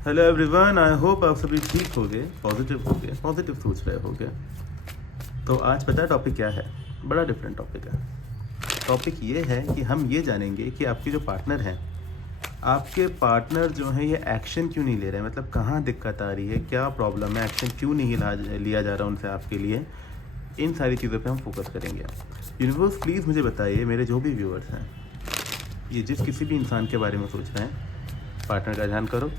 Hello everyone, I hope आप सभी ठीक होंगे, पॉजिटिव सोच रहे होंगे। तो आज पता है टॉपिक क्या है? बड़ा डिफरेंट टॉपिक है। टॉपिक ये है कि हम ये जानेंगे कि आपके जो पार्टनर हैं, आपके पार्टनर जो हैं ये एक्शन क्यों नहीं ले रहे हैं, मतलब कहाँ दिक्कत आ रही है, क्या प्रॉब्लम है, एक्शन क्यों नहीं लिया जा रहा उनसे आपके लिए। इन सारी चीज़ों पे हम फोकस करेंगे। यूनिवर्स प्लीज़ मुझे बताइए, मेरे जो भी व्यूअर्स हैं, ये जिस किसी भी इंसान के बारे में सोच रहे हैं, पार्टनर का ध्यान करो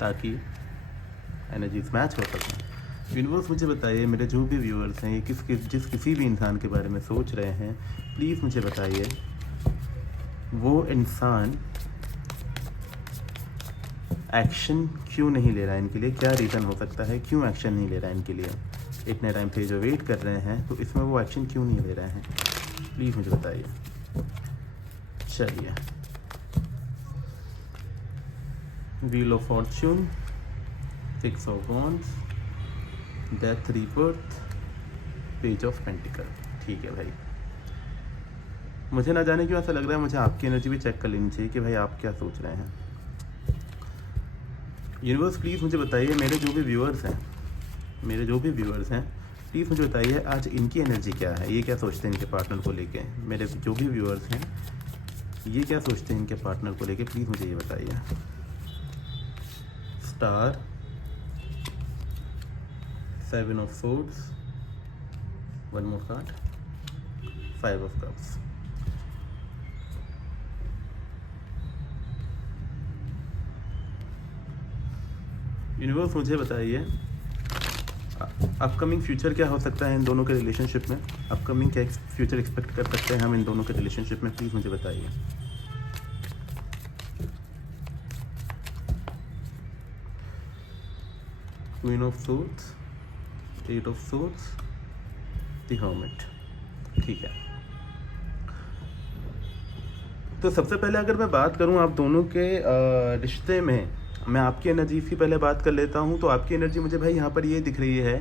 ताकि एनर्जीज मैच हो सकें। यूनिवर्स मुझे बताइए, मेरे जो भी व्यूअर्स हैं, ये जिस किसी भी इंसान के बारे में सोच रहे हैं, प्लीज़ मुझे बताइए वो इंसान एक्शन क्यों नहीं ले रहा है इनके लिए, क्या रीज़न हो सकता है, क्यों एक्शन नहीं ले रहा है इनके लिए। इतने टाइम से जो वेट कर रहे हैं तो इसमें वो एक्शन क्यों नहीं ले रहे हैं, प्लीज़ मुझे बताइए। चलिए, wheel of Fortune, six of wands, death, rebirth, page of pentacle. ठीक है भाई, मुझे ना जाने क्यों ऐसा लग रहा है, मुझे आपकी एनर्जी भी चेक कर लेनी चाहिए कि भाई आप क्या सोच रहे हैं। यूनिवर्स प्लीज़ मुझे बताइए, मेरे जो भी व्यूअर्स हैं प्लीज़ मुझे बताइए आज इनकी एनर्जी क्या है, ये क्या सोचते हैं इनके पार्टनर को लेके। मेरे जो भी व्यूअर्स हैं ये क्या सोचते हैं इनके पार्टनर को लेके, प्लीज़ मुझे ये बताइए। Star, seven of swords, one more card, five of cups. Universe मुझे बताइए अपकमिंग फ्यूचर क्या हो सकता है इन दोनों के रिलेशनशिप में। अपकमिंग क्या फ्यूचर एक्सपेक्ट कर सकते हैं हम इन दोनों के रिलेशनशिप में, प्लीज़ मुझे बताइए। Queen of swords, eight of swords, the hermit. ठीक है, तो सबसे पहले अगर मैं बात करूं आप दोनों के रिश्ते में, मैं आपकी एनर्जी की पहले बात कर लेता हूं। तो आपकी एनर्जी मुझे भाई यहाँ पर ये दिख रही है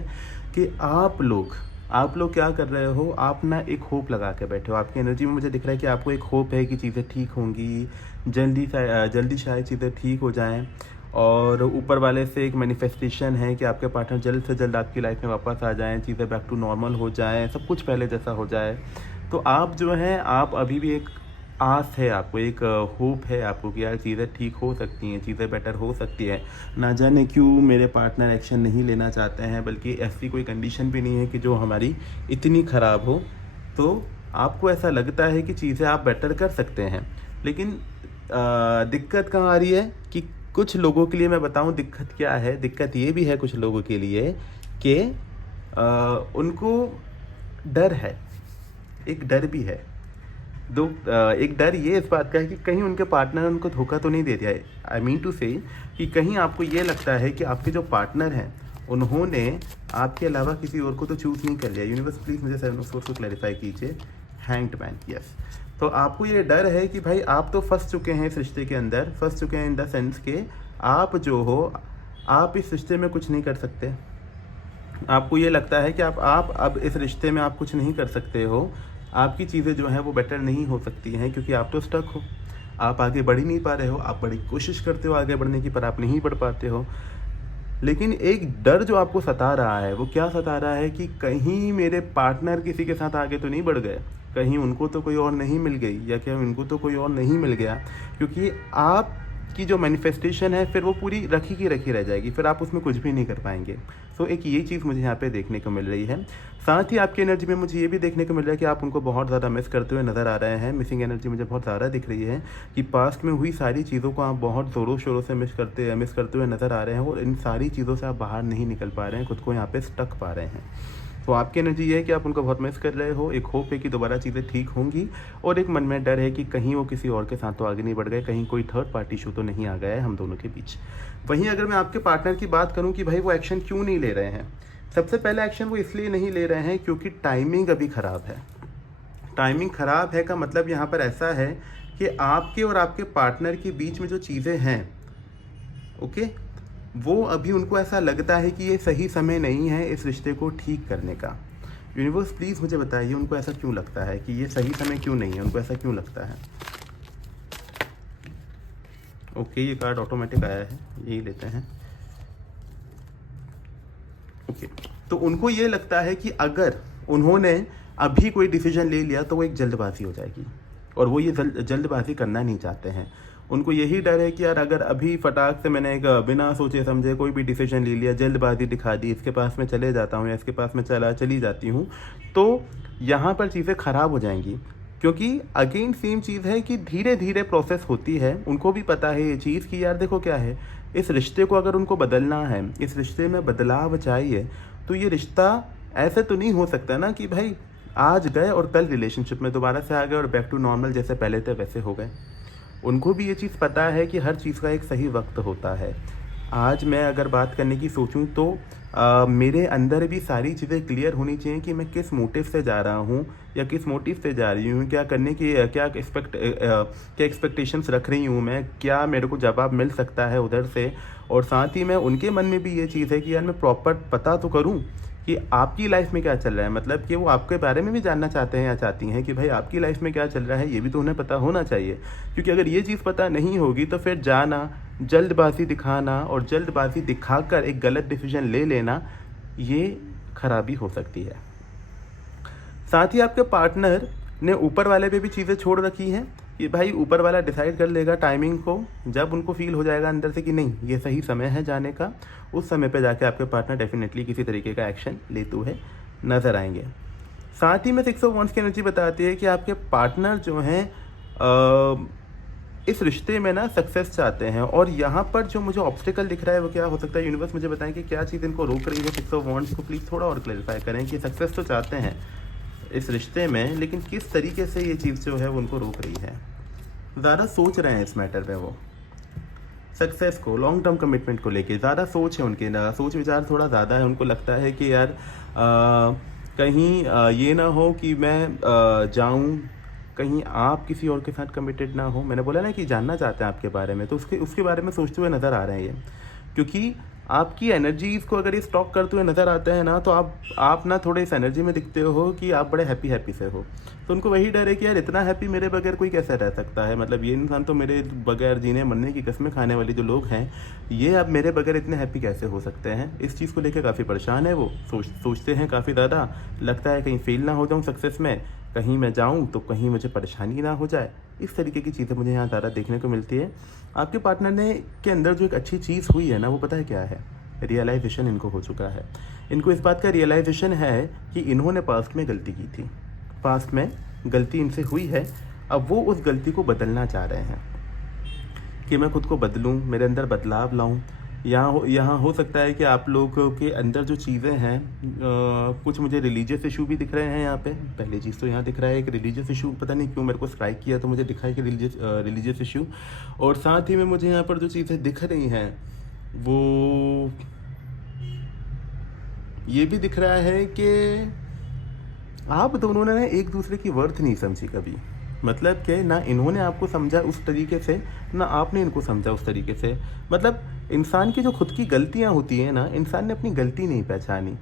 कि आप लोग क्या कर रहे हो, आप ना एक होप लगा के बैठे हो। आपकी एनर्जी में मुझे दिख रहा है कि आपको एक होप है कि चीज़ें ठीक होंगी, जल्दी शायद चीज़ें ठीक हो जाएं, और ऊपर वाले से एक मैनिफेस्टेशन है कि आपके पार्टनर जल्द से जल्द आपकी लाइफ में वापस आ जाएं, चीज़ें बैक टू नॉर्मल हो जाएं, सब कुछ पहले जैसा हो जाए। तो आप जो हैं, आप अभी भी एक आस है आपको, एक होप है आपको कि यार चीज़ें ठीक हो सकती हैं, चीज़ें बेटर हो सकती है। ना जाने क्यों मेरे पार्टनर एक्शन नहीं लेना चाहते हैं, बल्कि ऐसी कोई कंडीशन भी नहीं है कि जो हमारी इतनी ख़राब हो। तो आपको ऐसा लगता है कि चीज़ें आप बेटर कर सकते हैं, लेकिन दिक्कत कहाँ आ रही है कि कुछ लोगों के लिए मैं बताऊं दिक्कत क्या है। दिक्कत ये भी है कुछ लोगों के लिए कि उनको डर है, एक डर भी है। एक डर ये इस बात का है कि कहीं उनके पार्टनर उनको धोखा तो नहीं दे दिया है। आई मीन टू से कि कहीं आपको ये लगता है कि आपके जो पार्टनर हैं उन्होंने आपके अलावा किसी और को तो चूज़ नहीं कर लिया। यूनिवर्स प्लीज़ मुझे सेवन ऑफ सोर्स को क्लैरिफाई कीजिए। Hanged man, yes. तो आपको ये डर है कि भाई आप तो फंस चुके हैं इस रिश्ते के अंदर, फंस चुके हैं इन द सेंस के आप जो हो, आप इस रिश्ते में कुछ नहीं कर सकते। आपको ये लगता है कि आप अब इस रिश्ते में आप कुछ नहीं कर सकते हो, आपकी चीज़ें जो हैं वो बेटर नहीं हो सकती हैं, क्योंकि आप तो स्टक हो, आप आगे बढ़ ही नहीं पा रहे हो। आप बड़ी कोशिश करते हो आगे बढ़ने की, पर आप नहीं बढ़ पाते हो। लेकिन एक डर जो आपको सता रहा है, वो क्या सता रहा है कि कहीं मेरे पार्टनर किसी के साथ आगे तो नहीं बढ़ गए, कहीं उनको तो कोई और नहीं मिल गई, या क्या उनको तो कोई और नहीं मिल गया। क्योंकि आप की जो मैनिफेस्टेशन है फिर वो पूरी रखी की रखी रह जाएगी, फिर आप उसमें कुछ भी नहीं कर पाएंगे। सो एक ये चीज़ मुझे यहाँ पे देखने को मिल रही है। साथ ही आपकी एनर्जी में मुझे ये भी देखने को मिल रहा है कि आप उनको बहुत ज़्यादा मिस करते हुए नज़र आ रहे हैं। मिसिंग एनर्जी मुझे बहुत ज़्यादा दिख रही है कि पास्ट में हुई सारी चीज़ों को आप बहुत ज़ोरों शोरों से मिस करते हुए नज़र आ रहे हैं, और इन सारी चीज़ों से आप बाहर नहीं निकल पा रहे हैं, खुद को यहाँ पे स्टक पा रहे हैं। तो आपकी एनर्जी ये है कि आप उनको बहुत मिस कर रहे हो, एक होप है कि दोबारा चीज़ें ठीक होंगी, और एक मन में डर है कि कहीं वो किसी और के साथ तो आगे नहीं बढ़ गए, कहीं कोई थर्ड पार्टी इशू तो नहीं आ गया है हम दोनों के बीच। वहीं अगर मैं आपके पार्टनर की बात करूं कि भाई वो एक्शन क्यों नहीं ले रहे हैं, सबसे पहला एक्शन वो इसलिए नहीं ले रहे हैं क्योंकि टाइमिंग अभी ख़राब है। टाइमिंग ख़राब है का मतलब यहाँ पर ऐसा है कि आपके और आपके पार्टनर के बीच में जो चीज़ें हैं, ओके, वो अभी उनको ऐसा लगता है कि ये सही समय नहीं है इस रिश्ते को ठीक करने का। यूनिवर्स प्लीज़ मुझे बताइए उनको ऐसा क्यों लगता है कि ये सही समय क्यों नहीं है, उनको ऐसा क्यों लगता है। ओके, ये कार्ड ऑटोमेटिक आया है, यही लेते हैं। ओके, तो उनको ये लगता है कि अगर उन्होंने अभी कोई डिसीजन ले लिया तो वो एक जल्दबाजी हो जाएगी, और वो ये जल्दबाजी करना नहीं चाहते हैं। उनको यही डर है कि यार अगर अभी फटाक से मैंने एक बिना सोचे समझे कोई भी डिसीजन ले लिया, जल्दबाजी दिखा दी, इसके पास में चले जाता हूँ या इसके पास में चली जाती हूँ, तो यहाँ पर चीज़ें ख़राब हो जाएंगी। क्योंकि अगेन सेम चीज़ है कि धीरे धीरे प्रोसेस होती है। उनको भी पता है ये चीज़ कि यार देखो क्या है, इस रिश्ते को अगर उनको बदलना है, इस रिश्ते में बदलाव चाहिए, तो ये रिश्ता ऐसे तो नहीं हो सकता ना कि भाई आज गए और कल रिलेशनशिप में दोबारा से आ गए और बैक टू नॉर्मल जैसे पहले थे वैसे हो गए। उनको भी ये चीज़ पता है कि हर चीज़ का एक सही वक्त होता है। आज मैं अगर बात करने की सोचूं तो मेरे अंदर भी सारी चीज़ें क्लियर होनी चाहिए कि मैं किस मोटिव से जा रहा हूँ या किस मोटिव से जा रही हूँ, क्या करने की क्या एक्सपेक्टेशंस रख रही हूँ मैं, क्या मेरे को जवाब मिल सकता है उधर से। और साथ ही में उनके मन में भी ये चीज़ है कि यार मैं प्रॉपर पता तो करूँ कि आपकी लाइफ में क्या चल रहा है। मतलब कि वो आपके बारे में भी जानना चाहते हैं या चाहती हैं कि भाई आपकी लाइफ में क्या चल रहा है, ये भी तो उन्हें पता होना चाहिए। क्योंकि अगर ये चीज़ पता नहीं होगी तो फिर जाना, जल्दबाजी दिखाना और जल्दबाजी दिखाकर एक गलत डिसीजन ले लेना, ये खराबी हो सकती है। साथ ही आपके पार्टनर ने ऊपर वाले पे भी चीज़ें छोड़ रखी हैं कि भाई ऊपर वाला डिसाइड कर लेगा टाइमिंग को, जब उनको फील हो जाएगा अंदर से कि नहीं ये सही समय है जाने का, उस समय पे जाके आपके पार्टनर डेफिनेटली किसी तरीके का एक्शन लेते हुए नज़र आएंगे। साथ ही में 6 ऑफ वंस की एनर्जी बताती है कि आपके पार्टनर जो हैं इस रिश्ते में ना सक्सेस चाहते हैं। और यहाँ पर जो मुझे ऑब्स्टिकल दिख रहा है वो क्या हो सकता है, यूनिवर्स मुझे बताएं कि क्या चीज़ इनको रोक रही है। 6 ऑफ वंस को प्लीज़ थोड़ा और क्लैरिफाई करें कि सक्सेस तो चाहते हैं इस रिश्ते में, लेकिन किस तरीके से ये चीज़ जो है वो उनको रोक रही है। ज़्यादा सोच रहे हैं इस मैटर पे, वो सक्सेस को, लॉन्ग टर्म कमिटमेंट को लेके ज़्यादा सोच है उनके ना, सोच विचार थोड़ा ज़्यादा है। उनको लगता है कि यार कहीं ये ना हो कि मैं जाऊं, कहीं आप किसी और के साथ कमिटेड ना हो। मैंने बोला ना कि जानना चाहते हैं आपके बारे में, तो उसके बारे में सोचते हुए नज़र आ रहे हैं ये। क्योंकि आपकी एनर्जीज़ को अगर ये स्टॉक करते हुए नज़र आते हैं ना, तो आप ना थोड़े इस एनर्जी में दिखते हो कि आप बड़े हैप्पी से हो। तो उनको वही डर है कि यार इतना हैप्पी मेरे बगैर कोई कैसे रह सकता है। मतलब ये इंसान तो मेरे बगैर जीने मरने की कस्में खाने वाली जो लोग हैं, ये अब मेरे बगैर इतने हैप्पी कैसे हो सकते हैं। इस चीज़ को लेकर काफ़ी परेशान है वो, सोचते हैं काफ़ी ज़्यादा। लगता है कहीं फेल ना हो जाऊँ सक्सेस में, कहीं मैं जाऊँ तो कहीं मुझे परेशानी ना हो जाए। इस तरीके की चीज़ें मुझे यहाँ ज़्यादा देखने को मिलती है। आपके पार्टनर ने के अंदर जो एक अच्छी चीज़ हुई है ना, वो पता है क्या है, रियलाइजेशन इनको हो चुका है। इनको इस बात का रियलाइजेशन है कि इन्होंने पास्ट में गलती की थी, पास्ट में गलती इनसे हुई है। अब वो उस गलती को बदलना चाह रहे हैं कि मैं खुद को बदलूं, मेरे अंदर बदलाव लाऊं। यहाँ हो सकता है कि आप लोगों के अंदर जो चीज़ें हैं, कुछ मुझे रिलीजियस इशू भी दिख रहे हैं यहाँ पे। पहली चीज़ तो यहाँ दिख रहा है एक रिलीजियस इशू, पता नहीं क्यों मेरे को स्ट्राइक किया तो मुझे दिखा है कि रिलीजियस इशू। और साथ ही में मुझे यहाँ पर जो चीज़ें दिख रही हैं वो ये भी दिख रहा है कि आप दोनों ने एक दूसरे की वर्थ नहीं समझी कभी। मतलब कि ना इन्होंने आपको समझा उस तरीके से, ना आपने इनको समझा उस तरीके से। मतलब इंसान की जो खुद की गलतियां होती हैं ना, इंसान ने अपनी गलती नहीं पहचानी।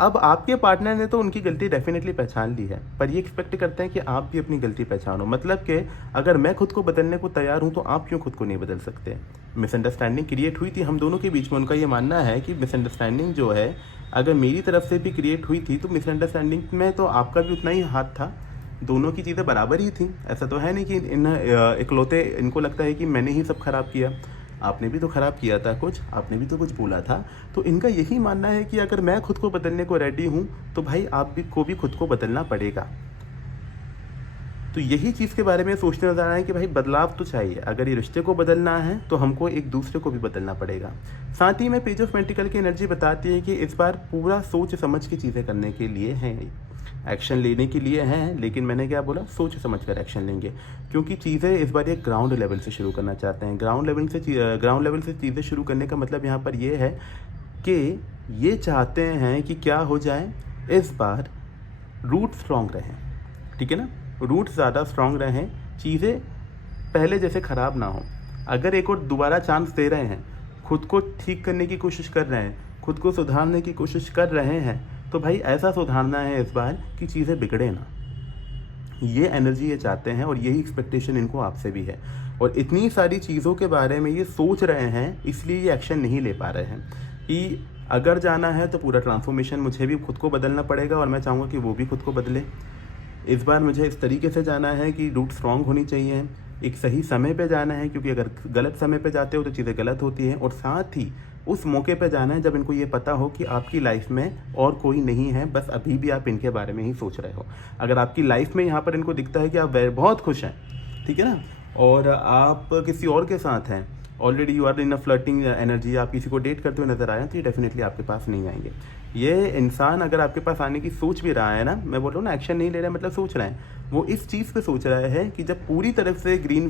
अब आपके पार्टनर ने तो उनकी गलती डेफिनेटली पहचान ली है, पर ये एक्सपेक्ट करते हैं कि आप भी अपनी गलती पहचानो। मतलब कि अगर मैं खुद को बदलने को तैयार हूँ तो आप क्यों खुद को नहीं बदल सकते। मिसअंडरस्टैंडिंग क्रिएट हुई थी हम दोनों के बीच में। उनका ये मानना है कि मिसअंडरस्टैंडिंग जो है अगर मेरी तरफ से भी क्रिएट हुई थी तो मिसअंडरस्टैंडिंग में तो आपका भी उतना ही हाथ था, दोनों की चीज़ें बराबर ही थी। ऐसा तो है नहीं कि इकलौते इनको लगता है कि मैंने ही सब खराब किया। आपने भी तो ख़राब किया था कुछ, आपने भी तो कुछ बोला था। तो इनका यही मानना है कि अगर मैं खुद को बदलने को रेडी हूँ तो भाई आप भी खुद को बदलना पड़ेगा। तो यही चीज़ के बारे में सोचते नजर आ रहा है कि भाई बदलाव तो चाहिए। अगर ये रिश्ते को बदलना है तो हमको एक दूसरे को भी बदलना पड़ेगा। साथ ही में पेज ऑफ पेंटिकल की एनर्जी बताती है कि इस बार पूरा सोच समझ के चीज़ें करने के लिए हैं, एक्शन लेने के लिए हैं। लेकिन मैंने क्या बोला, सोच समझ कर एक्शन लेंगे, क्योंकि चीज़ें इस बार ये ग्राउंड लेवल से शुरू करना चाहते हैं। ग्राउंड लेवल से चीज़ें शुरू करने का मतलब यहाँ पर ये है कि ये चाहते हैं कि क्या हो जाए, इस बार रूट स्ट्रॉन्ग रहें। ठीक है ना, रूट ज़्यादा स्ट्रॉन्ग रहें, चीज़ें पहले जैसे ख़राब ना हो। अगर एक और दोबारा चांस दे रहे हैं, खुद को ठीक करने की कोशिश कर रहे हैं, खुद को सुधारने की कोशिश कर रहे हैं, तो भाई ऐसा सुधारना है इस बार कि चीज़ें बिगड़े ना। ये एनर्जी ये चाहते हैं और यही एक्सपेक्टेशन इनको आपसे भी है। और इतनी सारी चीज़ों के बारे में ये सोच रहे हैं, इसलिए ये एक्शन नहीं ले पा रहे हैं कि अगर जाना है तो पूरा ट्रांसफॉर्मेशन मुझे भी खुद को बदलना पड़ेगा और मैं चाहूँगा कि वो भी खुद को बदले। इस बार मुझे इस तरीके से जाना है कि रूट स्ट्रॉन्ग होनी चाहिए, एक सही समय पे जाना है, क्योंकि अगर गलत समय पे जाते हो तो चीज़ें गलत होती हैं, और साथ ही उस मौके पे जाना है जब इनको ये पता हो कि आपकी लाइफ में और कोई नहीं है, बस अभी भी आप इनके बारे में ही सोच रहे हो। अगर आपकी लाइफ में यहाँ पर इनको दिखता है कि आप बहुत खुश हैं, ठीक है ना, और आप किसी और के साथ हैं, already you are in a flirting energy, आप किसी को डेट करते हुए नजर आए तो ये डेफिनेटली आपके पास नहीं आएंगे। ये इंसान अगर आपके पास आने की सोच भी रहा है ना, मैं बोल रहा हूँ ना, एक्शन नहीं ले रहा है मतलब सोच रहे हैं, वो इस चीज़ पे सोच रहा है कि जब पूरी तरफ से ग्रीन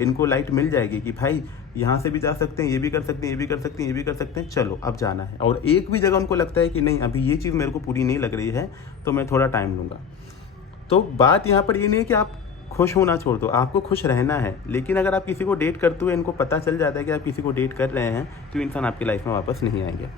इनको लाइट मिल जाएगी कि भाई यहाँ से भी जा सकते हैं, ये भी कर सकते हैं, ये भी कर सकते हैं, ये भी कर सकते हैं, चलो अब जाना है, और एक भी जगह उनको लगता है कि नहीं अभी ये चीज़ मेरे को पूरी नहीं लग रही है तो मैं थोड़ा टाइम लूँगा। तो बात यहाँ पर ये नहीं है कि आप खुश होना छोड़ दो, आपको खुश रहना है, लेकिन अगर आप किसी को डेट करते हुए इनको पता चल जाता है कि आप किसी को डेट कर रहे हैं तो इंसान आपकी लाइफ में वापस नहीं आएंगे।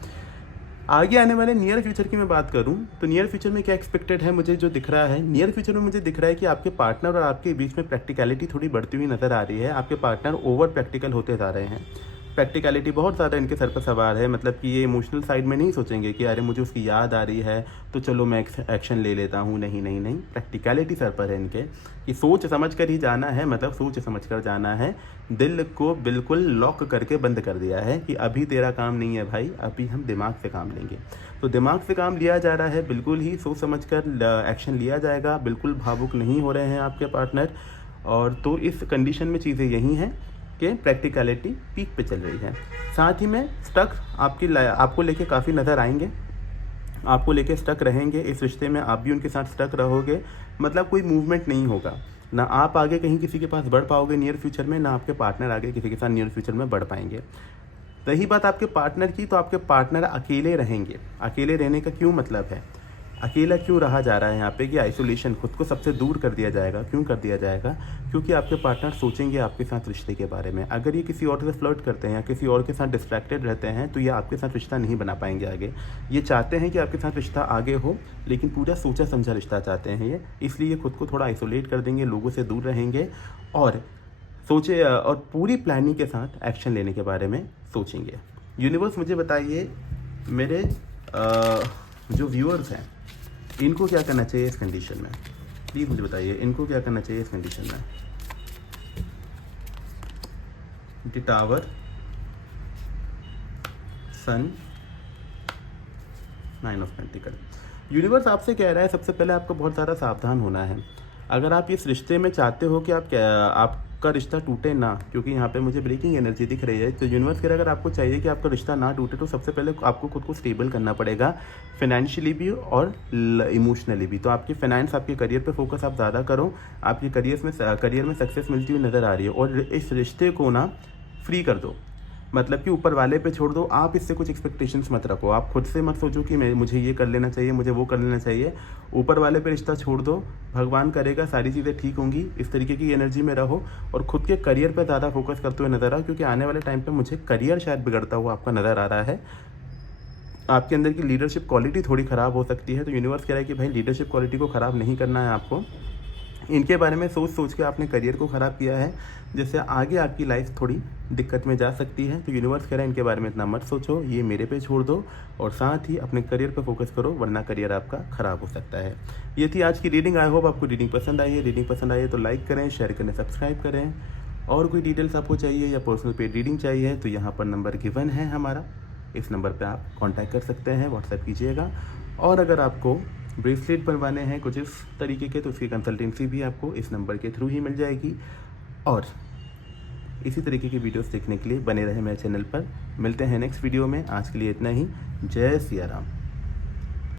आगे आने वाले नियर फ्यूचर की मैं बात करूं तो नियर फ्यूचर में क्या एक्सपेक्टेड है, मुझे जो दिख रहा है नियर फ्यूचर में मुझे दिख रहा है कि आपके पार्टनर और आपके बीच में प्रैक्टिकलिटी थोड़ी बढ़ती हुई नज़र आ रही है। आपके पार्टनर ओवर प्रैक्टिकल होते जा रहे हैं, प्रैक्टिकलिटी बहुत ज़्यादा इनके सर पर सवार है, मतलब कि ये इमोशनल साइड में नहीं सोचेंगे कि अरे मुझे उसकी याद आ रही है तो चलो मैं एक्शन ले लेता हूँ, नहीं नहीं नहीं, प्रैक्टिकलिटी सर पर है इनके कि सोच समझ कर ही जाना है, मतलब सोच समझ कर जाना है। दिल को बिल्कुल लॉक करके बंद कर दिया है कि अभी तेरा काम नहीं है भाई, अभी हम दिमाग से काम लेंगे। तो दिमाग से काम लिया जा रहा है, बिल्कुल ही सोच समझ कर एक्शन लिया जाएगा, बिल्कुल भावुक नहीं हो रहे हैं आपके पार्टनर। और तो इस कंडीशन में चीज़ें यही हैं कि प्रैक्टिकलिटी पीक पे चल रही है। साथ ही में स्टक आपको लेके काफ़ी नज़र आएंगे, आपको लेके स्टक रहेंगे इस रिश्ते में, आप भी उनके साथ स्टक रहोगे, मतलब कोई मूवमेंट नहीं होगा, ना आप आगे कहीं किसी के पास बढ़ पाओगे नियर फ्यूचर में, ना आपके पार्टनर आगे किसी के साथ नियर फ्यूचर में बढ़ पाएंगे। रही बात आपके पार्टनर की, तो आपके पार्टनर अकेले रहेंगे। अकेले रहने का क्यों मतलब है, अकेला क्यों रहा जा रहा है यहाँ पे कि आइसोलेशन, खुद को सबसे दूर कर दिया जाएगा। क्यों कर दिया जाएगा, क्योंकि आपके पार्टनर सोचेंगे आपके साथ रिश्ते के बारे में। अगर ये किसी और से फ्लर्ट करते हैं या किसी और के साथ डिस्ट्रैक्टेड रहते हैं तो ये आपके साथ रिश्ता नहीं बना पाएंगे आगे। ये चाहते हैं कि आपके साथ रिश्ता आगे हो, लेकिन पूरा सोचा समझा रिश्ता चाहते हैं ये, इसलिए खुद को थोड़ा आइसोलेट कर देंगे, लोगों से दूर रहेंगे और सोचे और पूरी प्लानिंग के साथ एक्शन लेने के बारे में सोचेंगे। यूनिवर्स मुझे बताइए मेरे जो व्यूअर्स हैं इनको क्या करना चाहिए इस कंडीशन में, प्लीज़ मुझे बताइए इनको क्या करना चाहिए इस कंडीशन में। The tower, sun, 9 of pentacle. Universe आपसे कह रहा है सबसे पहले आपको बहुत ज़्यादा सावधान होना है। अगर आप इस रिश्ते में चाहते हो कि आपका रिश्ता टूटे ना, क्योंकि यहाँ पे मुझे ब्रेकिंग एनर्जी दिख रही है, तो यूनिवर्स कह रहा है अगर आपको चाहिए कि आपका रिश्ता ना टूटे तो सबसे पहले आपको खुद को स्टेबल करना पड़ेगा, फाइनेंशियली भी और इमोशनली भी। तो आपकी फाइनेंस, आपके करियर पे फोकस आप ज़्यादा करो, आपके करियर में सक्सेस मिलती हुई नज़र आ रही है, और इस रिश्ते को ना फ्री कर दो, मतलब कि ऊपर वाले पे छोड़ दो। आप इससे कुछ एक्सपेक्टेशंस मत रखो, आप खुद से मत सोचो कि मुझे ये कर लेना चाहिए, मुझे वो कर लेना चाहिए। ऊपर वाले पे रिश्ता छोड़ दो, भगवान करेगा सारी चीज़ें ठीक होंगी। इस तरीके की एनर्जी में रहो और खुद के करियर पे ज़्यादा फोकस करते हुए नज़र आओ, क्योंकि आने वाले टाइम पे मुझे करियर शायद बिगड़ता हुआ आपका नज़र आ रहा है। आपके अंदर की लीडरशिप क्वालिटी थोड़ी ख़राब हो सकती है, तो यूनिवर्स कह रहा है कि भाई लीडरशिप क्वालिटी को ख़राब नहीं करना है आपको। इनके बारे में सोच सोच के आपने करियर को ख़राब किया है, जिससे आगे आपकी लाइफ थोड़ी दिक्कत में जा सकती है। तो यूनिवर्स कह रहा है इनके बारे में इतना मत सोचो, ये मेरे पे छोड़ दो और साथ ही अपने करियर पे फोकस करो, वरना करियर आपका ख़राब हो सकता है। ये थी आज की रीडिंग। आई होप आपको रीडिंग पसंद आई है। रीडिंग पसंद आई है तो लाइक करें, शेयर करें, सब्सक्राइब करें। और कोई डिटेल्स आपको चाहिए या पर्सनल पेड रीडिंग चाहिए तो यहाँ पर नंबर गिवन है हमारा, इस नंबर पर आप कॉन्टैक्ट कर सकते हैं, व्हाट्सएप कीजिएगा। और अगर आपको ब्रेसलेट बनवाने हैं कुछ इस तरीके के तो उसकी कंसल्टेंसी भी आपको इस नंबर के थ्रू ही मिल जाएगी। और इसी तरीके की वीडियोस देखने के लिए बने रहे मेरे चैनल पर। मिलते हैं नेक्स्ट वीडियो में, आज के लिए इतना ही। जय सिया राम।